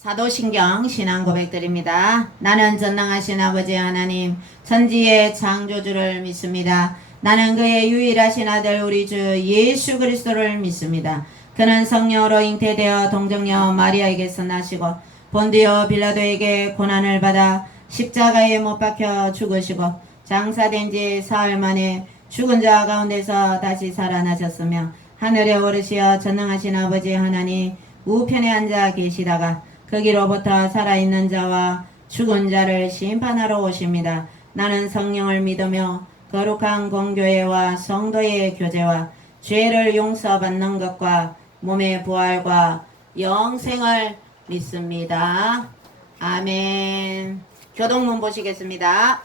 사도신경 신앙 고백드립니다. 나는 전능하신 아버지 하나님 천지의 창조주를 믿습니다. 나는 그의 유일하신 아들 우리 주 예수 그리스도를 믿습니다. 그는 성령으로 잉태되어 동정녀 마리아에게서 나시고 본디오 빌라도에게 고난을 받아 십자가에 못 박혀 죽으시고 장사된 지 사흘 만에 죽은 자 가운데서 다시 살아나셨으며 하늘에 오르시어 전능하신 아버지 하나님 우편에 앉아 계시다가 거기로부터 살아있는 자와 죽은 자를 심판하러 오십니다. 나는 성령을 믿으며 거룩한 공교회와 성도의 교제와 죄를 용서받는 것과 몸의 부활과 영생을 믿습니다. 아멘. 교동문 보시겠습니다.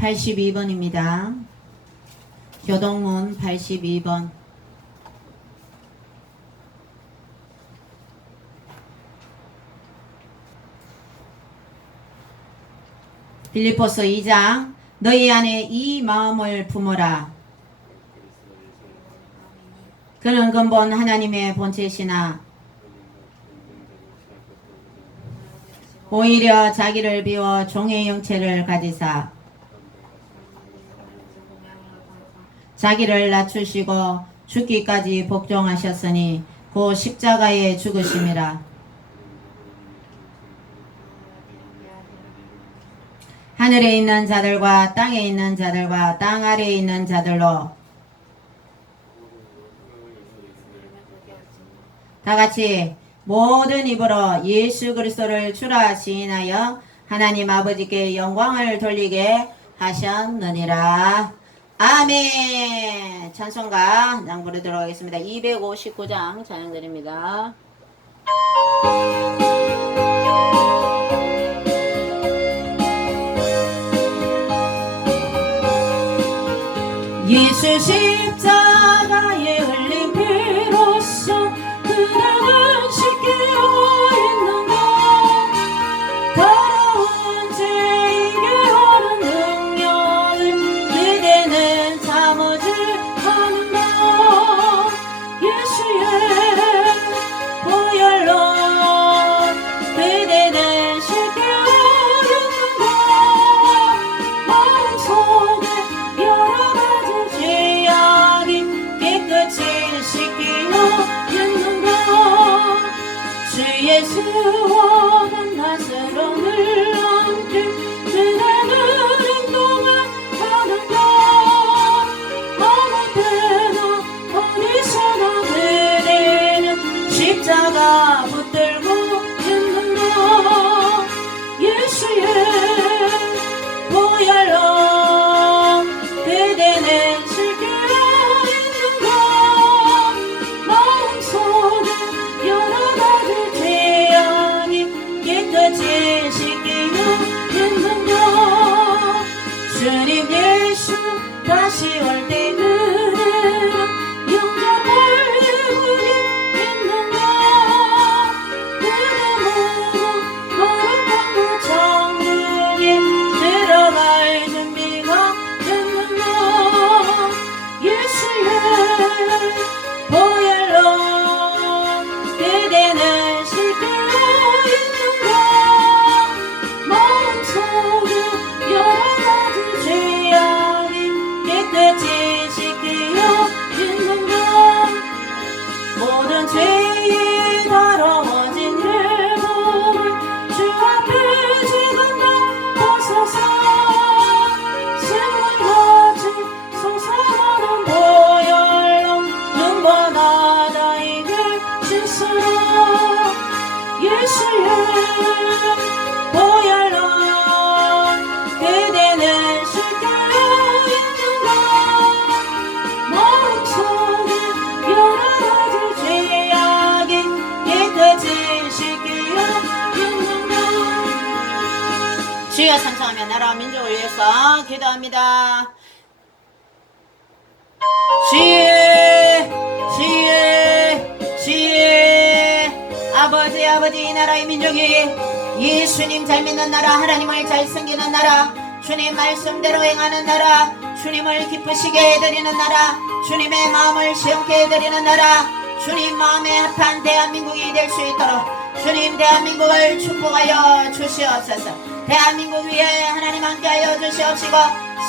(82번입니다) 교동문 82번. 빌립보서 2장 너희 안에 이 마음을 품어라. 그는 근본 하나님의 본체시나 오히려 자기를 비워 종의 형체를 가지사 자기를 낮추시고 죽기까지 복종하셨으니 곧 십자가에 죽으심이라. 하늘에 있는 자들과 땅에 있는 자들과 땅 아래에 있는 자들로 다같이 모든 입으로 예수 그리스도를 주라 시인하여 하나님 아버지께 영광을 돌리게 하셨느니라. 아멘. 찬송가 장 부르도록 하겠습니다. 259장 찬양드립니다. 예수 십자가에 흘린 피로써 그대는 쉽게 있는가. 더러운 죄에게 하는 능력을 그대는 참으지 않는다. 예수의 보혈로 그대는 쉽게 있는가. 마음속에 여러 가지 죄악이 깨끗이 씻기어 있는가. 주 예수와 만나스러움을 안게 그대는 행동을 하는가. 아무 때나 어디서나 그대는 십자가 붙들고 있는가. 예수의 보혈로 그대는 실게어 있는가. 마음속에 여러 가지 죄악이 깨끗이 씻기어 있는가. 주님 예수 다시 올 때 그대는 영접할 예물이 있는가. 그대모두 거룩한 그 천국에 들어갈 준비가 됐는가. 예수의 보혈로 그대는 실게어 있는가. 마음속에 여러 가지 죄악이 깨끗이 씻기어 있는가. 모든 죄에 더러워진 일부를 주 앞에 지금 다 벗어서 신문같이 솟아나는 보혈로 눈보다 이길 씻으라. 예수의 보혈로 그대는 실게어 있는가. 마음속에 여러 가지 죄악이 깨끗이 씻기어 있는가. 주여 찬송하며 나라와 민족을 위해서 기도합니다. 주의 주의 주의 아버지 이 나라의 민족이 예수님 잘 믿는 나라, 하나님을 잘 섬기는 나라, 주님 말씀대로 행하는 나라, 주님을 기쁘시게 해드리는 나라, 주님의 마음을 시원케 해드리는 나라, 주님 마음에 합한 대한민국이 될 수 있도록 주님 대한민국을 축복하여 주시옵소서. 대한민국 위에 하나님 함께하여 주시옵시고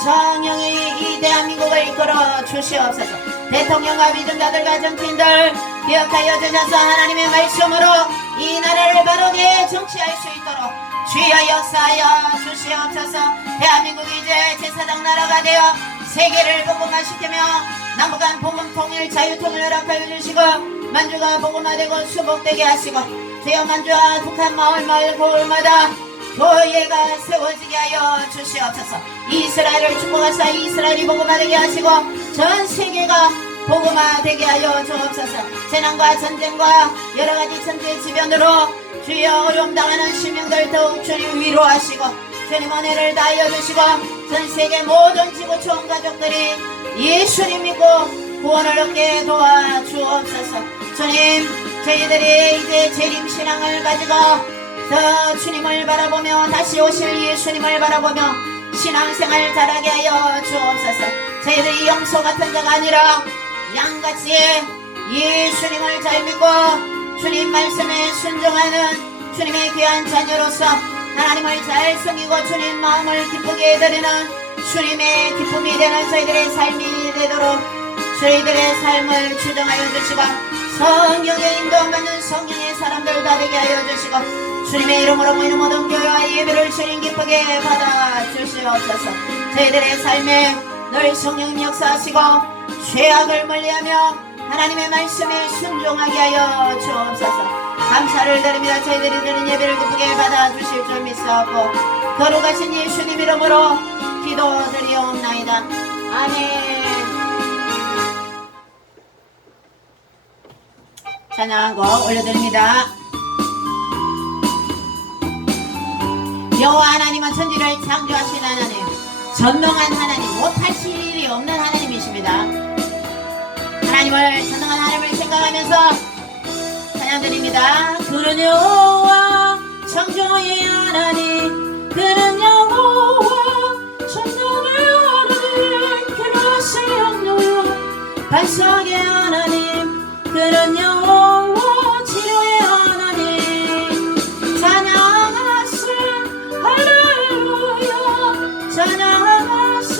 성령이 이 대한민국을 이끌어 주시옵소서. 대통령과 위정자들과 정치인들 기억하여 주셔서 하나님의 말씀으로 이 나라를 바르게 정치할 수 있도록 주여 역사하여 주시옵소서. 대한민국이 이제 제4당 나라가 되어 세계를 복음화시키며 남북한 복음 통일 자유통일 허락하여 주시고 만주가 복음화되고 수복되게 하시고 주여 만주와 북한 마을 고을마다 교회가 세워지게 하여 주시옵소서. 이스라엘을 축복하사 이스라엘이 복음화되게 하시고 전 세계가 복음화되게 하여 주옵소서. 재난과 전쟁과 여러가지 천재 지변으로 주여 어려움 당하는 시민들 더욱 주님 위로하시고 주님 은혜를 다하여 주시고 전세계 모든 지구촌 가족들이 예수님 믿고 구원을 얻게 도와주옵소서. 주님 저희들이 이제 재림신앙을 가지고 더 주님을 바라보며 다시 오실 예수님을 바라보며 신앙생활 잘하게 하여 주옵소서. 저희들이 염소 같은 자가 아니라 양같이 예수님을 잘 믿고 주님 말씀에 순종하는 주님의 귀한 자녀로서 하나님을 잘 섬기고 주님 마음을 기쁘게 해드리는 주님의 기쁨이 되는 저희들의 삶이 되도록 저희들의 삶을 주정하여 주시고 성령의 인도받는 성령의 사람들 다 되게 하여 주시고 주님의 이름으로 모이는 모든 교회와 예배를 주님 기쁘게 받아 주시옵소서. 저희들의 삶에 늘 성령 역사하시고 죄악을 멀리하며 하나님의 말씀에 순종하게 하여 주옵소서. 감사를 드립니다. 저희들이 드리는 예배를 기쁘게 받아 주실 줄 믿사옵고 거룩하신 예수님 이름으로 기도드리옵나이다. 아멘. 찬양곡 올려드립니다. 여호와 하나님은 천지를 창조하신 하나님, 전능한 하나님, 못하실 일이 없는 하나님이십니다. 하나님을 전능한 하나님을 생각하면서 찬양드립니다. 그는 여호와 창조의 하나님, 그는 여호와 전능의 하나님, 기라실 영노여 반석의 하나님, 그는 여호와 치료의 하나님. 찬양하세 할렐루야, 찬양하세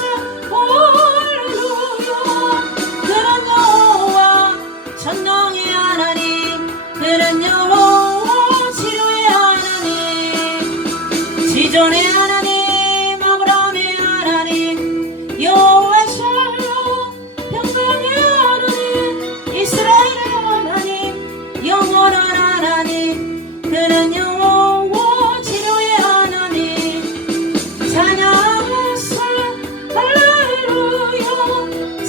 할렐루야. 그는 여호와 전능의 하나님, 그는 여호와 치료의 하나님. 지존의 하나님, 아브라함의 하나님, 여호와 샬롬 평강의 하나님, 이스라엘의 하나님, 영원한 하나님, 그는 여호와 치료의 하나님. 찬양하세 할렐루야,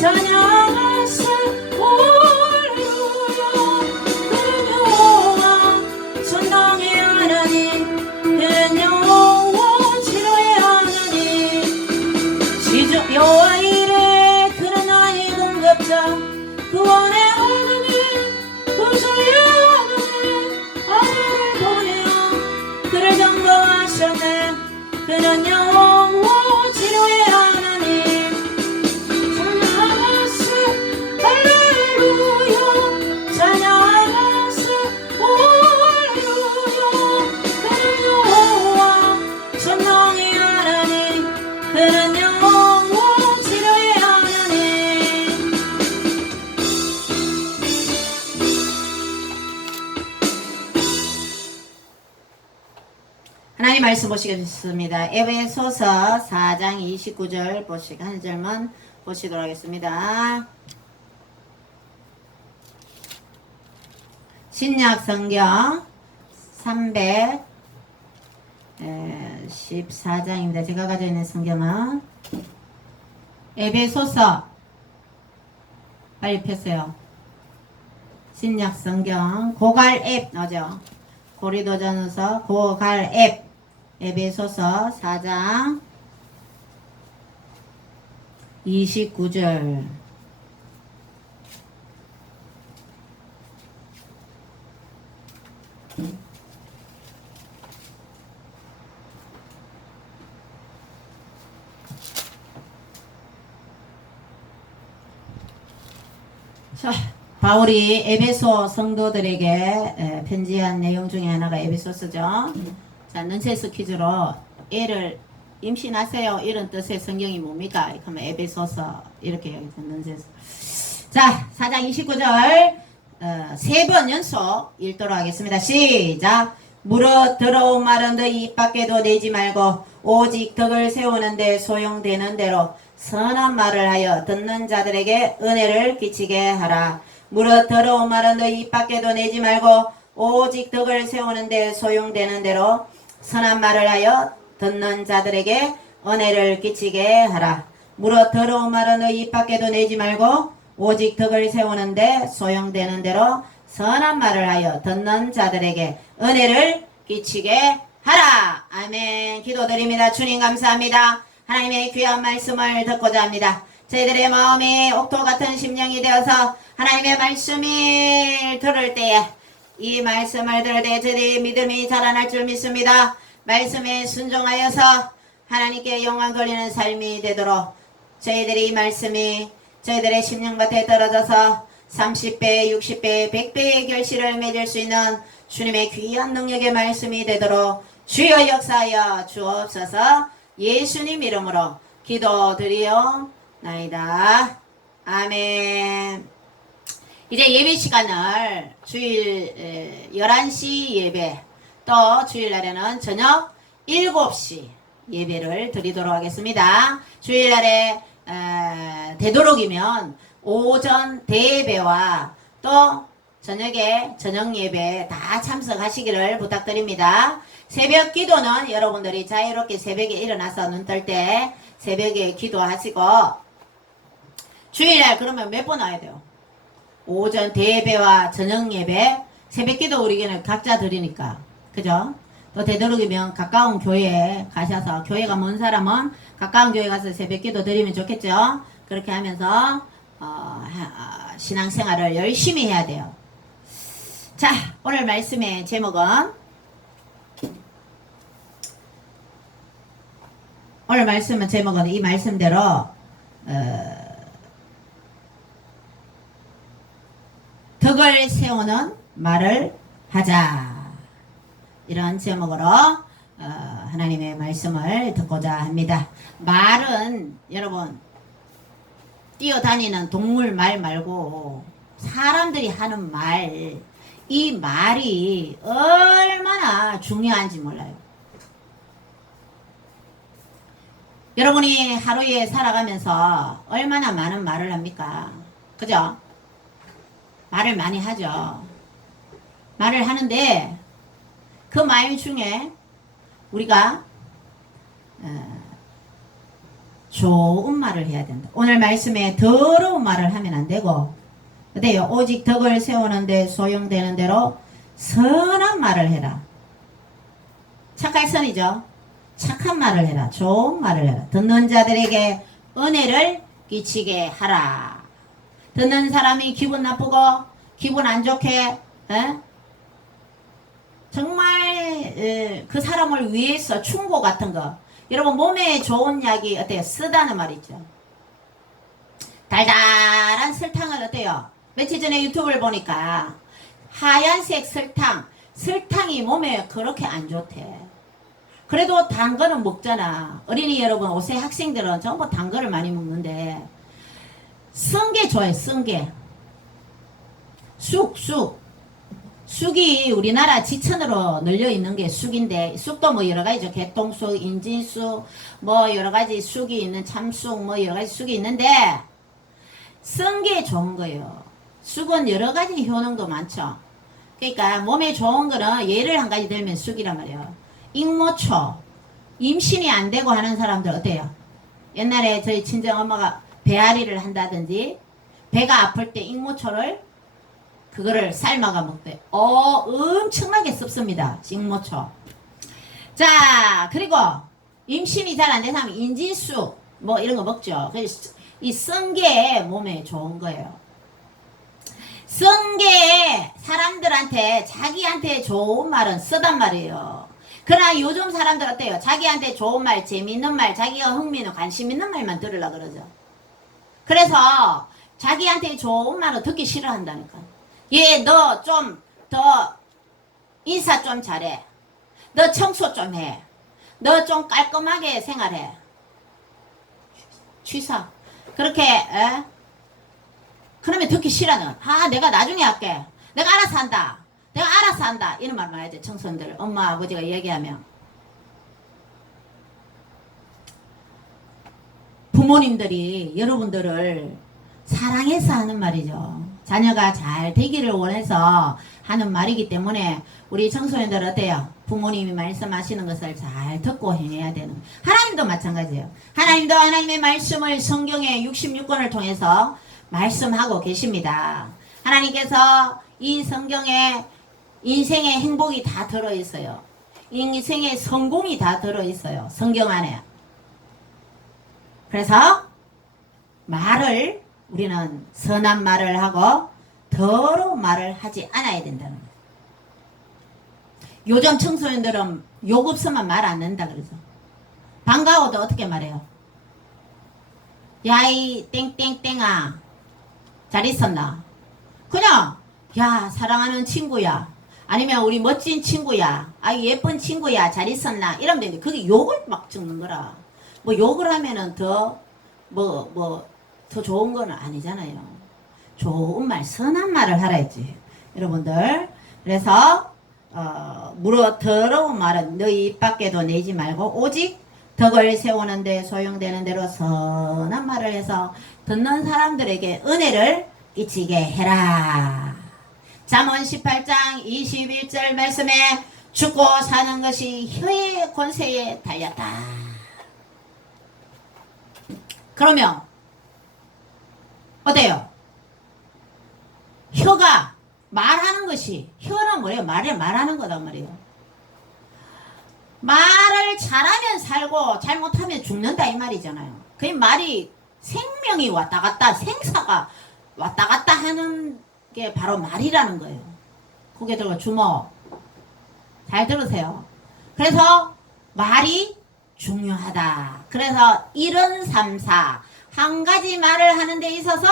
찬양하세 할렐루야. 그는 여호와 전능의 하나님, 그는 여호와 치료의 하나님. 여호와 이래 그는 나의 공급자, 구원의 하나님, 구주의 하나님, 아들을 보내어 그를 경고하셨네. 그는 여호와 치료의 하나님. 찬양하세 할렐루야, 찬양하세 할렐루야. 그는 여호와 전능의 하나님, 그는 여호와 치료의 하나님. 하나님 말씀 보시겠습니다. 에베소서 4장 29절 보시고 한 절만 보시도록 하겠습니다. 신약 성경 314장입니다. 제가 가지고 있는 성경은 에베소서, 빨리 폈어요. 신약 성경 고갈 앱 나오죠. 고린도전서 고갈 앱 에베소서 4장 29절. 자, 바울이 에베소 성도들에게 편지한 내용 중에 하나가 에베소서죠. 자, 넌센스 퀴즈로 애를 임신하세요 이런 뜻의 성경이 뭡니까? 그러면 에베소서 이렇게 여기서 넌센스. 자, 4장 29절 세 번 연속 읽도록 하겠습니다. 시작. 무릇 더러운 말은 너희 입 밖에도 내지 말고 오직 덕을 세우는데 소용되는 대로 선한 말을 하여 듣는 자들에게 은혜를 끼치게 하라. 무릇 더러운 말은 너희 입 밖에도 내지 말고 오직 덕을 세우는데 소용되는 대로 선한 말을 하여 듣는 자들에게 은혜를 끼치게 하라. 무릇 더러운 말은 너희 입 밖에도 내지 말고 오직 덕을 세우는데 소용되는 대로 선한 말을 하여 듣는 자들에게 은혜를 끼치게 하라. 아멘. 기도드립니다. 주님 감사합니다. 하나님의 귀한 말씀을 듣고자 합니다. 저희들의 마음이 옥토 같은 심령이 되어서 하나님의 말씀을 들을 때에 이 말씀을 들을 때 저희들의 믿음이 자라날 줄 믿습니다. 말씀에 순종하여서 하나님께 영광 돌리는 삶이 되도록 저희들이 이 말씀이 저희들의 심령밭에 떨어져서 30배, 60배, 100배의 결실을 맺을 수 있는 주님의 귀한 능력의 말씀이 되도록 주여 역사하여 주옵소서. 예수님 이름으로 기도드리옵나이다. 아멘. 이제 예배 시간을 주일 11시 예배 또 주일날에는 저녁 7시 예배를 드리도록 하겠습니다. 주일날에 되도록이면 오전 대예배와 또 저녁에 저녁 예배 다 참석하시기를 부탁드립니다. 새벽 기도는 여러분들이 자유롭게 새벽에 일어나서 눈 뜰 때 새벽에 기도하시고 주일날 그러면 몇 번 와야 돼요? 오전 대예배와 저녁 예배 새벽 기도 우리는 각자 드리니까 그죠? 또 되도록이면 가까운 교회에 가셔서 교회가 먼 사람은 가까운 교회 가서 새벽 기도 드리면 좋겠죠? 그렇게 하면서 신앙생활을 열심히 해야 돼요. 자, 오늘 말씀의 제목은 이 말씀대로 덕을 세우는 말을 하자 이런 제목으로 하나님의 말씀을 듣고자 합니다. 말은 여러분 뛰어다니는 동물 말 말고 사람들이 하는 말, 이 말이 얼마나 중요한지 몰라요. 여러분이 하루에 살아가면서 얼마나 많은 말을 합니까? 그죠? 말을 많이 하죠. 말을 하는데 그 말 중에 우리가 좋은 말을 해야 된다. 오늘 말씀에 더러운 말을 하면 안 되고 어때요? 오직 덕을 세우는데 소용되는 대로 선한 말을 해라. 착할 선이죠. 착한 말을 해라. 좋은 말을 해라. 듣는 자들에게 은혜를 끼치게 하라. 듣는 사람이 기분 나쁘고 기분 안 좋게 정말 그 사람을 위해서 충고 같은 거 여러분 몸에 좋은 약이 어때요? 쓰다는 말 있죠. 달달한 설탕을 어때요? 며칠 전에 유튜브를 보니까 하얀색 설탕이 몸에 그렇게 안 좋대. 그래도 단 거는 먹잖아. 어린이 여러분, 요새 학생들은 전부 단 거를 많이 먹는데 쓴 게 좋아요. 쓴 게 쑥이 우리나라 지천으로 널려 있는 게 쑥인데 쑥도 뭐 여러 가지죠. 개똥쑥, 인진쑥, 뭐 여러 가지 쑥이 있는 참쑥, 뭐 여러 가지 쑥이 있는데 쓴 게 좋은 거예요. 쑥은 여러 가지 효능도 많죠. 그러니까 몸에 좋은 거는 예를 한 가지 들면 쑥이란 말이에요. 익모초, 임신이 안 되고 하는 사람들 어때요? 옛날에 저희 친정 엄마가 배앓이를 한다든지 배가 아플 때 익모초를 그거를 삶아가 먹대. 엄청나게 씁습니다. 익모초. 자, 그리고 임신이 잘 안 된 사람은 인진쑥 뭐 이런 거 먹죠. 그래서 이 쓴 게 몸에 좋은 거예요. 쓴 게 사람들한테 자기한테 좋은 말은 쓰단 말이에요. 그러나 요즘 사람들 어때요? 자기한테 좋은 말, 재미있는 말, 자기가 흥미있는 관심 있는 말만 들으려고 그러죠. 그래서 자기한테 좋은 말은 듣기 싫어한다니까. 얘 너 좀 더 인사 좀 잘해. 너 청소 좀 해. 너 좀 깔끔하게 생활해. 취사. 그렇게 그러면 듣기 싫어는. 내가 나중에 할게. 내가 알아서 한다. 내가 알아서 한다. 이런 말만 해야 돼. 청소년들 엄마 아버지가 얘기하면. 부모님들이 여러분들을 사랑해서 하는 말이죠. 자녀가 잘 되기를 원해서 하는 말이기 때문에 우리 청소년들 어때요? 부모님이 말씀하시는 것을 잘 듣고 행해야 되는. 하나님도 마찬가지예요. 하나님도 하나님의 말씀을 성경의 66권을 통해서 말씀하고 계십니다. 하나님께서 이 성경에 인생의 행복이 다 들어있어요. 인생의 성공이 다 들어있어요. 성경 안에. 그래서 말을 우리는 선한 말을 하고 더러운 말을 하지 않아야 된다는 거예요. 요즘 청소년들은 욕 없으면 말 안 된다 그러죠. 반가워도 어떻게 말해요? 야이 땡땡땡아 잘 있었나? 그냥 야 사랑하는 친구야, 아니면 우리 멋진 친구야, 예쁜 친구야 잘 있었나 이러면 되는데 그게 욕을 막 적는 거라. 뭐 욕을 하면은 더 더 좋은 건 아니잖아요. 좋은 말, 선한 말을 하라 했지 여러분들. 그래서 무릇 더러운 말은 너희 입 밖에도 내지 말고 오직 덕을 세우는데 소용되는 대로 선한 말을 해서 듣는 사람들에게 은혜를 끼치게 해라. 잠언 18장 21절 말씀에 죽고 사는 것이 혀의 권세에 달렸다. 그러면 어때요? 혀가 말하는 것이, 혀는 뭐예요? 말하는 거단 말이에요. 말을 잘하면 살고 잘못하면 죽는다 이 말이잖아요. 그 말이 생명이 왔다 갔다, 생사가 왔다 갔다 하는 게 바로 말이라는 거예요. 고개 들고 주목. 잘 들으세요. 그래서 말이 중요하다. 그래서 73, 한 가지 말을 하는 데 있어서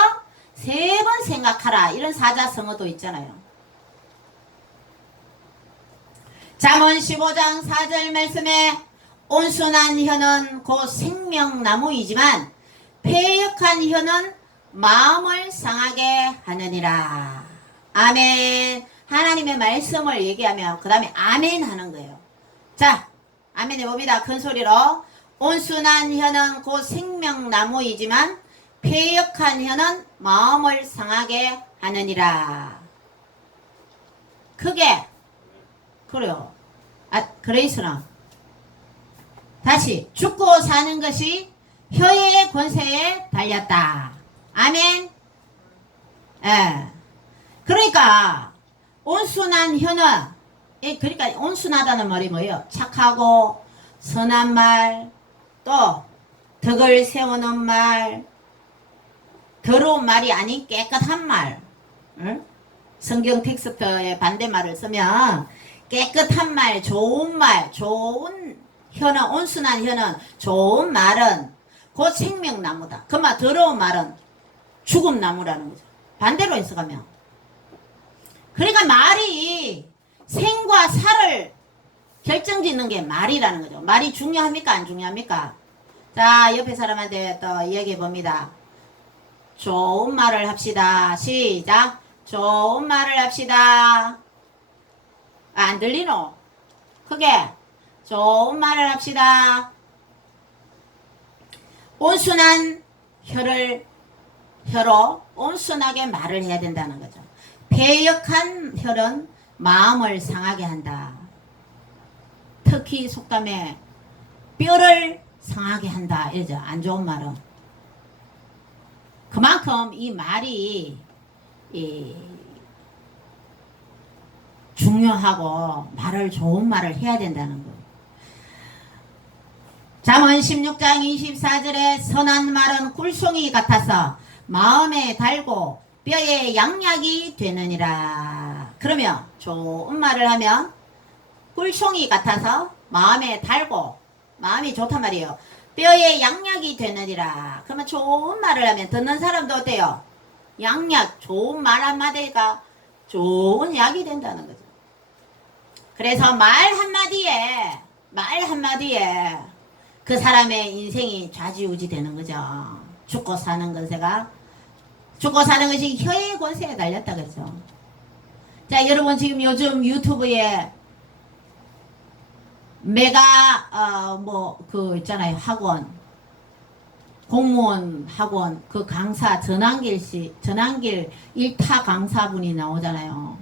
3번 생각하라. 이런 사자성어도 있잖아요. 잠언 15장 4절 말씀에 온순한 혀는 곧 생명나무이지만 패역한 혀는 마음을 상하게 하느니라. 아멘. 하나님의 말씀을 얘기하면 그 다음에 아멘 하는 거예요. 자, 아멘 해봅니다. 큰 소리로. 온순한 혀는 곧 생명나무이지만 패역한 혀는 마음을 상하게 하느니라. 크게. 그래요. 그레이스나. 다시. 죽고 사는 것이 혀의 권세에 달렸다. 아멘. 그러니까 온순한 혀는, 그러니까 온순하다는 말이 뭐예요? 착하고 선한 말, 또 덕을 세우는 말, 더러운 말이 아닌 깨끗한 말. 응? 성경 텍스트에 반대말을 쓰면 깨끗한 말, 좋은 말, 좋은 혀는, 온순한 혀는, 좋은 말은 곧 생명나무다. 그만 더러운 말은 죽음나무라는 거죠. 반대로 해석하면. 그러니까 말이 생과 사를 결정짓는 게 말이라는 거죠. 말이 중요합니까? 안 중요합니까? 자, 옆에 사람한테 또 이야기해 봅니다. 좋은 말을 합시다. 시작. 좋은 말을 합시다. 안 들리노? 크게. 좋은 말을 합시다. 온순한 혀로 온순하게 말을 해야 된다는 거죠. 패역한 혀는 마음을 상하게 한다. 특히 속담에 뼈를 상하게 한다. 이러죠. 안 좋은 말은. 그만큼 이 말이 중요하고 좋은 말을 해야 된다는 거. 잠언 16장 24절에 선한 말은 꿀송이 같아서 마음에 달고 뼈에 양약이 되느니라. 그러면 좋은 말을 하면 꿀송이 같아서 마음에 달고 마음이 좋단 말이에요. 뼈에 양약이 되느니라. 그러면 좋은 말을 하면 듣는 사람도 어때요? 양약, 좋은 말 한마디가 좋은 약이 된다는 거죠. 그래서 말 한마디에 그 사람의 인생이 좌지우지 되는 거죠. 죽고 사는 것이 혀의 권세에 달렸다 그러죠. 자, 여러분 지금 요즘 유튜브에 메가 있잖아요. 학원, 공무원 학원 그 강사 전한길 1타 강사분이 나오잖아요.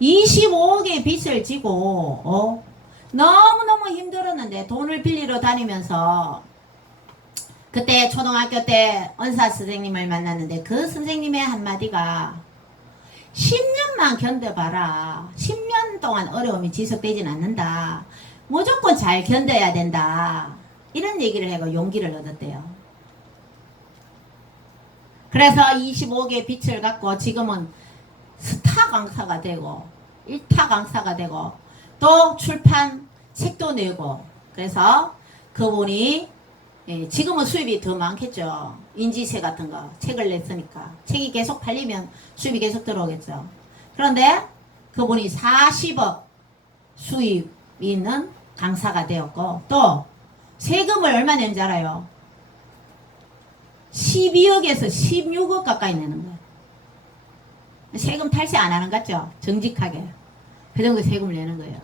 25억의 빚을 지고 너무너무 힘들었는데 돈을 빌리러 다니면서 그때 초등학교 때 은사 선생님을 만났는데 그 선생님의 한마디가 10년만 견뎌봐라. 10년 동안 어려움이 지속되진 않는다. 무조건 잘 견뎌야 된다. 이런 얘기를 하고 용기를 얻었대요. 그래서 25억의 빚을 갖고 지금은 스타 강사가 되고 1타 강사가 되고 또 출판 책도 내고 그래서 그분이 지금은 수입이 더 많겠죠. 인지세 같은 거 책을 냈으니까 책이 계속 팔리면 수입이 계속 들어오겠죠. 그런데 그분이 40억 수입이 있는 강사가 되었고 또 세금을 얼마 낸지 알아요? 12억에서 16억 가까이 내는 거예요. 세금 탈세 안 하는 것 같죠? 정직하게 그 정도 세금을 내는 거예요.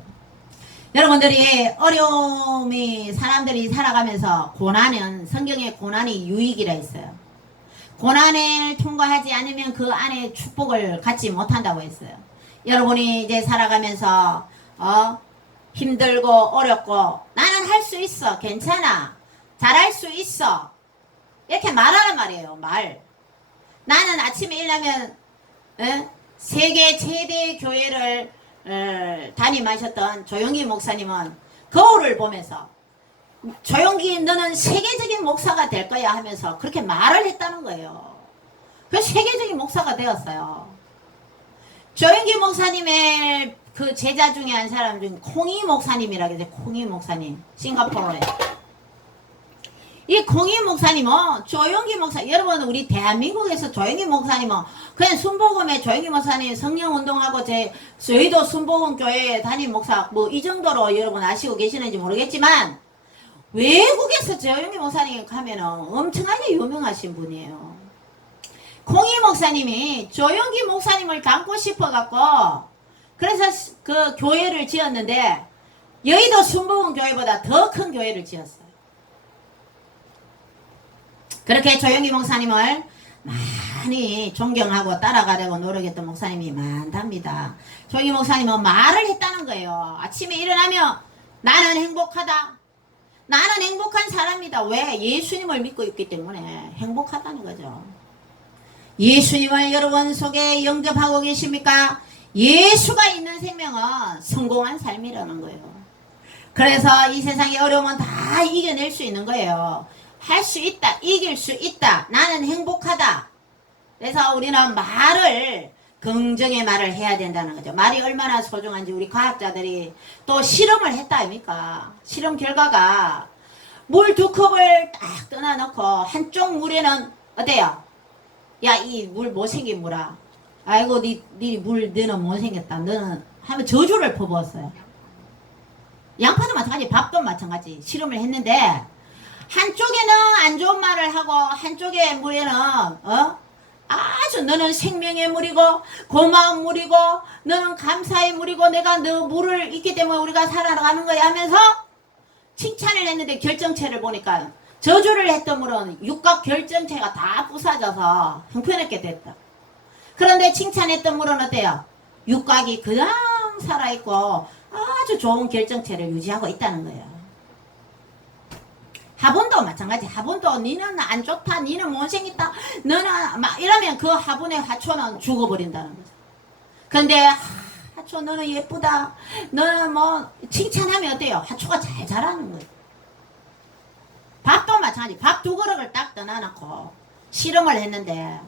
여러분들이 어려움이 사람들이 살아가면서 고난은 성경에 고난이 유익이라 했어요. 고난을 통과하지 않으면 그 안에 축복을 갖지 못한다고 했어요. 여러분이 이제 살아가면서 힘들고 어렵고 나는 할 수 있어 괜찮아 잘할 수 있어 이렇게 말하란 말이에요. 나는 아침에 일어나면 세계 최대 교회를 담임하셨던 조용기 목사님은 거울을 보면서 조용기 너는 세계적인 목사가 될 거야 하면서 그렇게 말을 했다는 거예요. 그 세계적인 목사가 되었어요. 조용기 목사님의 그 제자 중에 한 사람 중 콩이 목사님이라고 해서 콩이 목사님 싱가포르에 이 콩이 목사님은 조용기 목사 여러분 우리 대한민국에서 조용기 목사님은 그냥 순복음에 조용기 목사님 성령운동하고 저희도 순복음교회 담임 목사 뭐 이 정도로 여러분 아시고 계시는지 모르겠지만 외국에서 조용기 목사님 가면은 엄청나게 유명하신 분이에요. 콩이 목사님이 조용기 목사님을 닮고 싶어 갖고 그래서 그 교회를 지었는데 여의도 순복음교회보다 더 큰 교회를 지었어요. 그렇게 조용기 목사님을 많이 존경하고 따라가려고 노력했던 목사님이 많답니다. 조용기 목사님은 말을 했다는 거예요. 아침에 일어나면 나는 행복하다. 나는 행복한 사람이다. 왜? 예수님을 믿고 있기 때문에 행복하다는 거죠. 예수님을 여러분 속에 영접하고 계십니까? 예수가 있는 생명은 성공한 삶이라는 거예요. 그래서 이 세상의 어려움은 다 이겨낼 수 있는 거예요. 할 수 있다. 이길 수 있다. 나는 행복하다. 그래서 우리는 긍정의 말을 해야 된다는 거죠. 말이 얼마나 소중한지 우리 과학자들이 또 실험을 했다 아닙니까? 실험 결과가 물 2컵을 딱 떠나놓고 한쪽 물에는 어때요? 야, 이 물 못생긴 물아. 아이고, 너는 못생겼다. 너는 하면 저주를 퍼부었어요. 양파도 마찬가지, 밥도 마찬가지. 실험을 했는데 한쪽에는 안 좋은 말을 하고 한쪽의 물에는 아주 너는 생명의 물이고 고마운 물이고 너는 감사의 물이고 내가 너 물을 있기 때문에 우리가 살아가는 거야 하면서 칭찬을 했는데 결정체를 보니까 저주를 했던 물은 육각 결정체가 다 부서져서 형편없게 됐다. 그런데 칭찬했던 물은 어때요? 육각이 그냥 살아있고 아주 좋은 결정체를 유지하고 있다는 거예요. 화분도 마찬가지. 화분도 니는 안 좋다. 니는 못생겼다. 너는 막 이러면 그 화분의 화초는 죽어버린다는 거죠. 근데 화초 너는 예쁘다. 너는 뭐 칭찬하면 어때요? 화초가 잘 자라는 거예요. 밥도 마찬가지. 밥 2그릇을 딱 떠나놓고 실험을 했는데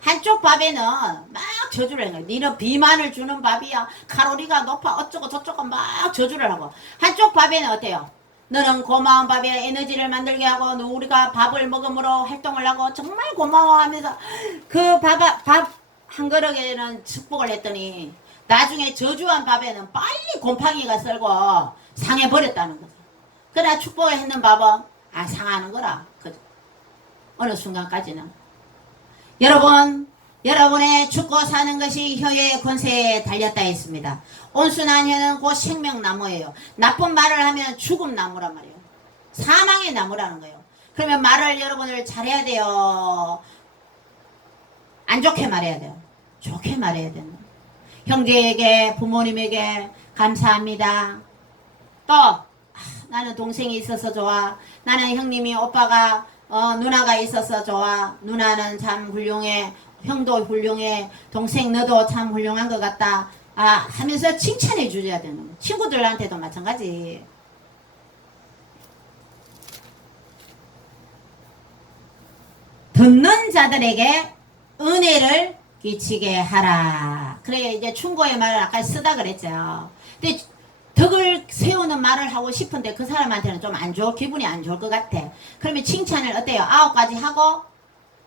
한쪽 밥에는 막 저주를 한 거예요. 니는 비만을 주는 밥이야. 칼로리가 높아. 어쩌고 저쩌고 막 저주를 하고. 한쪽 밥에는 어때요? 너는 고마운 밥에 에너지를 만들게 하고 우리가 밥을 먹음으로 활동을 하고 정말 고마워하면서 그 밥 한 그릇에는 축복을 했더니 나중에 저주한 밥에는 빨리 곰팡이가 썰고 상해버렸다는 거죠. 그러나 축복을 했는 밥은 상하는 거라. 그죠? 어느 순간까지는. 여러분, 여러분의 죽고 사는 것이 혀의 권세에 달렸다 했습니다. 온순한 혀는 곧 생명나무예요. 나쁜 말을 하면 죽음나무란 말이에요. 사망의 나무라는 거예요. 그러면 말을 여러분을 잘해야 돼요. 안 좋게 말해야 돼요. 좋게 말해야 된다. 형제에게, 부모님에게 감사합니다. 또 나는 동생이 있어서 좋아. 나는 형님이, 오빠가, 누나가 있어서 좋아. 누나는 참 훌륭해. 형도 훌륭해. 동생 너도 참 훌륭한 것 같다. 하면서 칭찬해 주셔야 되는 거예요. 친구들한테도 마찬가지. 듣는 자들에게 은혜를 끼치게 하라. 그래, 이제 충고의 말을 아까 쓰다 그랬죠. 근데 덕을 세우는 말을 하고 싶은데 그 사람한테는 좀 기분이 안 좋을 것 같아. 그러면 칭찬을 어때요? 9가지 하고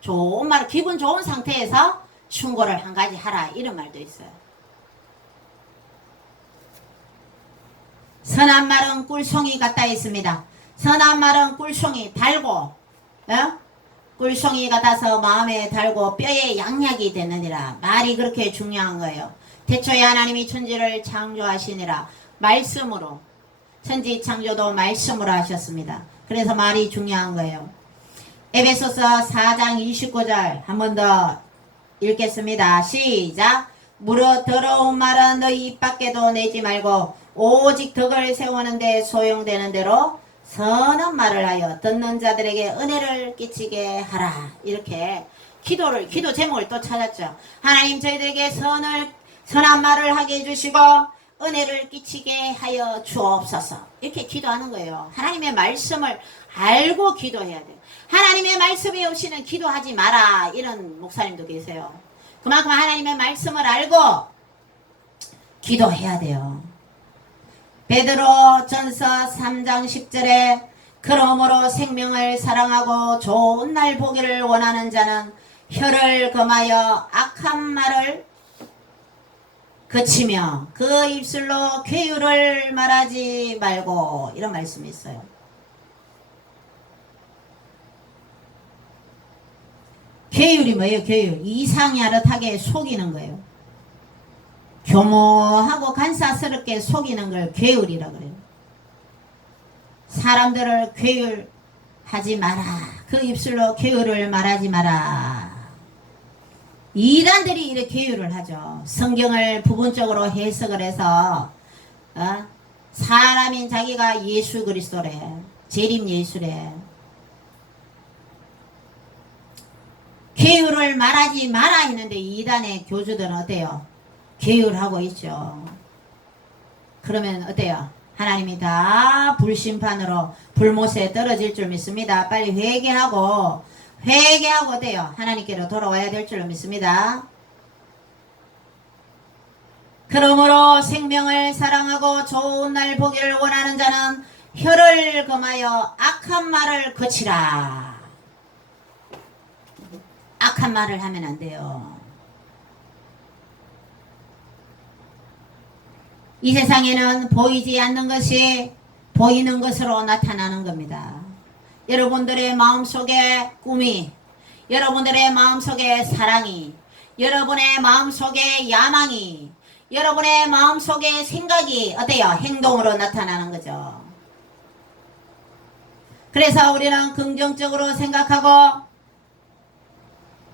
좋은 말, 기분 좋은 상태에서 충고를 1가지 하라. 이런 말도 있어요. 선한 말은 꿀송이 같다 있습니다. 선한 말은 꿀송이 달고, 꿀송이 같아서 마음에 달고 뼈에 양약이 되느니라. 말이 그렇게 중요한 거예요. 태초에 하나님이 천지를 창조하시니라. 말씀으로. 천지 창조도 말씀으로 하셨습니다. 그래서 말이 중요한 거예요. 에베소서 4장 29절 한 번 더 읽겠습니다. 시작. 무릇 더러운 말은 너희 입 밖에도 내지 말고 오직 덕을 세우는데 소용되는 대로 선한 말을 하여 듣는 자들에게 은혜를 끼치게 하라. 이렇게 기도 제목을 또 찾았죠. 하나님, 저희들에게 선한 말을 하게 해주시고 은혜를 끼치게 하여 주옵소서. 이렇게 기도하는 거예요. 하나님의 말씀을 알고 기도해야 돼요. 하나님의 말씀이 없이는 기도하지 마라. 이런 목사님도 계세요. 그만큼 하나님의 말씀을 알고 기도해야 돼요. 베드로 전서 3장 10절에 그러므로 생명을 사랑하고 좋은 날 보기를 원하는 자는 혀를 금하여 악한 말을 그치며 그 입술로 괴유를 말하지 말고, 이런 말씀이 있어요. 괴율이 뭐예요? 괴율. 이상야릇하게 속이는 거예요. 교모하고 간사스럽게 속이는 걸 괴율이라 그래요. 사람들을 괴율하지 마라. 그 입술로 괴율을 말하지 마라. 이단들이 이렇게 괴율을 하죠. 성경을 부분적으로 해석을 해서 사람인 자기가 예수 그리스도래, 재림 예수래. 괴율을 말하지 마라 했는데 이단의 교주들은 어때요? 괴율하고 있죠. 그러면 어때요? 하나님이 다 불심판으로 불못에 떨어질 줄 믿습니다. 빨리 회개하고 어때요? 하나님께로 돌아와야 될 줄 믿습니다. 그러므로 생명을 사랑하고 좋은 날 보기를 원하는 자는 혀를 금하여 악한 말을 거치라. 악한 말을 하면 안 돼요. 이 세상에는 보이지 않는 것이 보이는 것으로 나타나는 겁니다. 여러분들의 마음속에 꿈이, 여러분들의 마음속에 사랑이, 여러분의 마음속에 야망이, 여러분의 마음속에 생각이 어때요? 행동으로 나타나는 거죠. 그래서 우리는 긍정적으로 생각하고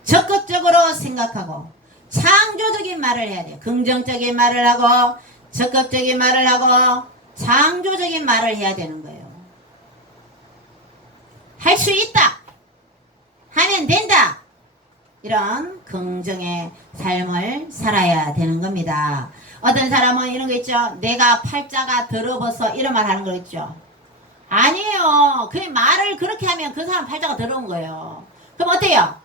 적극적으로 생각하고 창조적인 말을 해야 돼요. 긍정적인 말을 하고 적극적인 말을 하고 창조적인 말을 해야 되는 거예요. 할 수 있다. 하면 된다. 이런 긍정의 삶을 살아야 되는 겁니다. 어떤 사람은 이런 거 있죠. 내가 팔자가 더러워서 이런 말 하는 거 있죠. 아니에요. 그 말을 그렇게 하면 그 사람 팔자가 더러운 거예요. 그럼 어때요?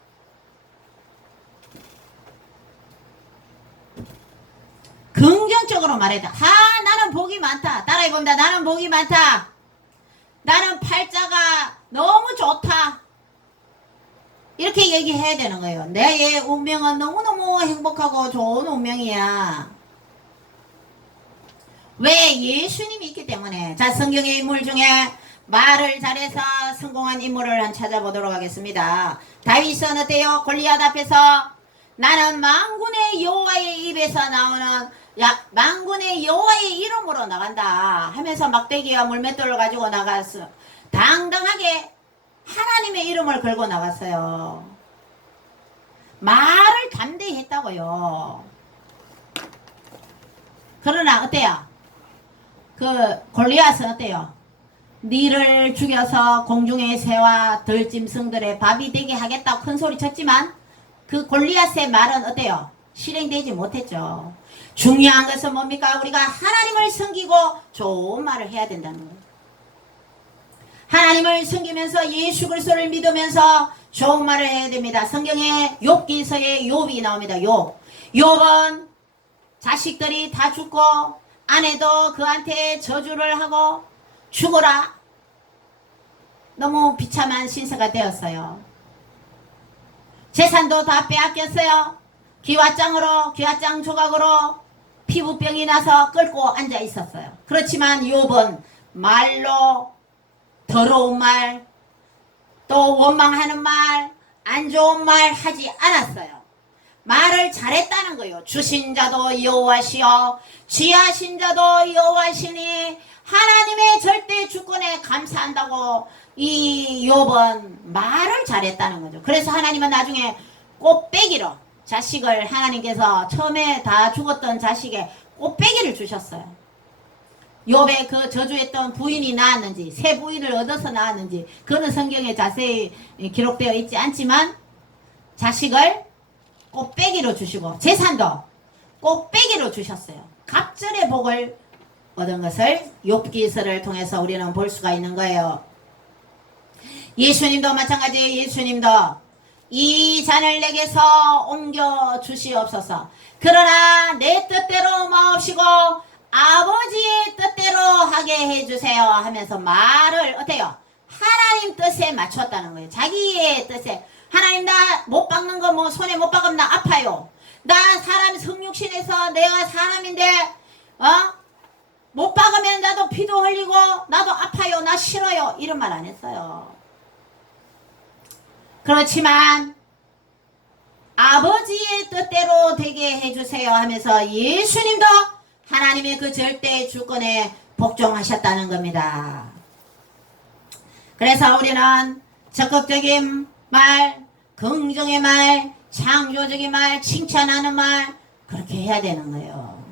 긍정적으로 말해야 돼. 나는 복이 많다. 따라해 봅니다. 나는 복이 많다. 나는 팔자가 너무 좋다. 이렇게 얘기해야 되는 거예요. 내 운명은 너무너무 행복하고 좋은 운명이야. 왜? 예수님이 있기 때문에. 자, 성경의 인물 중에 말을 잘해서 성공한 인물을 한 찾아보도록 하겠습니다. 다윗은 어때요? 골리앗 앞에서 나는 만군의 여호와의 입에서 나오는 만군의 여호와의 이름으로 나간다 하면서 막대기와 물맷돌을 가지고 나갔어. 당당하게 하나님의 이름을 걸고 나갔어요. 말을 담대히 했다고요. 그러나 어때요? 골리앗은 어때요? 니를 죽여서 공중의 새와 들짐승들의 밥이 되게 하겠다고 큰 소리 쳤지만 그 골리앗의 말은 어때요? 실행되지 못했죠. 중요한 것은 뭡니까? 우리가 하나님을 섬기고 좋은 말을 해야 된다는 거예요. 하나님을 섬기면서 예수 그리스도를 믿으면서 좋은 말을 해야 됩니다. 성경에 욥기서에 욥이 나옵니다. 욥은 자식들이 다 죽고 아내도 그한테 저주를 하고 죽어라. 너무 비참한 신세가 되었어요. 재산도 다 빼앗겼어요. 기와장 조각으로 피부병이 나서 끓고 앉아 있었어요. 그렇지만 욥은 말로 더러운 말, 또 원망하는 말, 안 좋은 말 하지 않았어요. 말을 잘했다는 거예요. 주신 자도 여호와시요 지하신 자도 여호와시니 하나님의 절대 주권에 감사한다고 이 욥은 말을 잘했다는 거죠. 그래서 하나님은 나중에 꽃배기로 자식을 하나님께서 처음에 다 죽었던 자식에 꽃배기를 주셨어요. 욥의 그 저주했던 부인이 나왔는지 새 부인을 얻어서 나왔는지 그는 성경에 자세히 기록되어 있지 않지만 자식을 꽃배기로 주시고 재산도 꽃배기로 주셨어요. 갑절의 복을 얻은 것을 욥기서를 통해서 우리는 볼 수가 있는 거예요. 예수님도 마찬가지예요. 예수님도 이 잔을 내게서 옮겨 주시옵소서. 그러나 내 뜻대로 마옵시고 아버지의 뜻대로 하게 해주세요 하면서 말을 어때요? 하나님 뜻에 맞췄다는 거예요. 자기의 뜻에. 하나님 나 못 박는 거 뭐 손에 못 박으면 나 아파요. 나 사람 성육신에서 내가 사람인데 못 박으면 나도 피도 흘리고 나도 아파요. 나 싫어요. 이런 말 안 했어요. 그렇지만 아버지의 뜻대로 되게 해주세요 하면서 예수님도 하나님의 그 절대 주권에 복종하셨다는 겁니다. 그래서 우리는 적극적인 말, 긍정의 말, 창조적인 말, 칭찬하는 말 그렇게 해야 되는 거예요.